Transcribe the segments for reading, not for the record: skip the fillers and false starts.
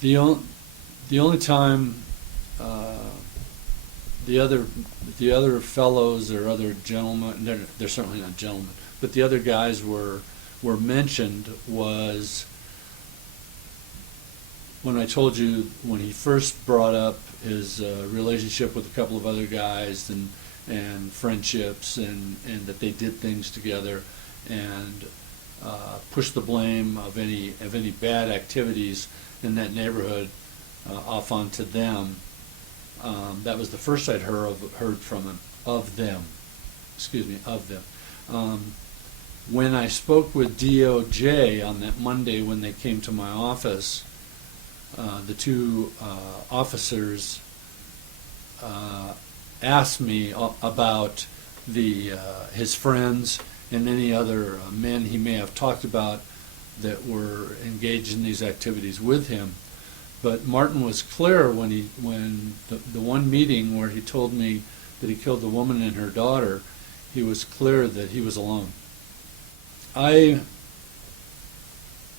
The only time the other fellows or other gentlemen, they're certainly not gentlemen, but the other guys were mentioned was when I told you when he first brought up his relationship with a couple of other guys and friendships and that they did things together and pushed the blame of any bad activities in that neighborhood off onto them. That was the first I'd heard from him, of them. When I spoke with DOJ on that Monday when they came to my office, the two officers asked me about his friends and any other men he may have talked about that were engaged in these activities with him. But Martin was clear when the one meeting where he told me that he killed the woman and her daughter, he was clear that he was alone. I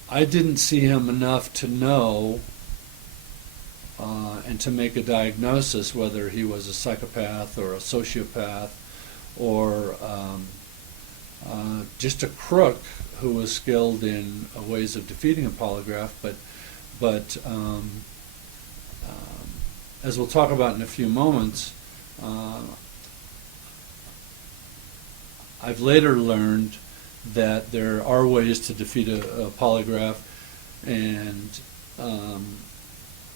didn't see him enough to know and to make a diagnosis whether he was a psychopath or a sociopath or just a crook who was skilled in ways of defeating a polygraph, but as we'll talk about in a few moments, I've later learned that there are ways to defeat a polygraph, and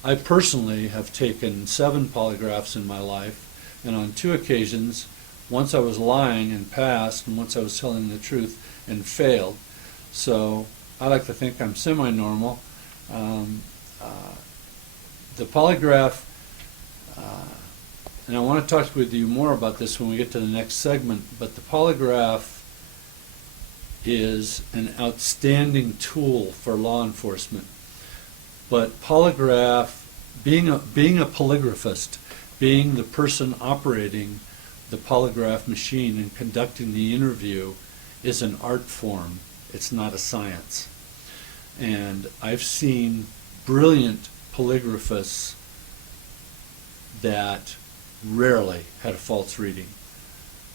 I personally have taken 7 polygraphs in my life, and on 2 occasions, once I was lying and passed, and once I was telling the truth and failed. So I like to think I'm semi-normal. The polygraph, and I want to talk with you more about this when we get to the next segment, but the polygraph is an outstanding tool for law enforcement. But polygraph, being a polygraphist, being the person operating the polygraph machine and conducting the interview is an art form. It's not a science. And I've seen brilliant polygraphists that rarely had a false reading.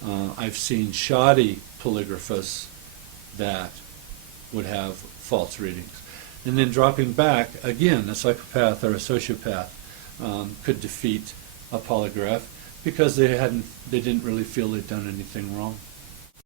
I've seen shoddy polygraphists that would have false readings. And then dropping back, again, a psychopath or a sociopath could defeat a polygraph because they didn't really feel they'd done anything wrong.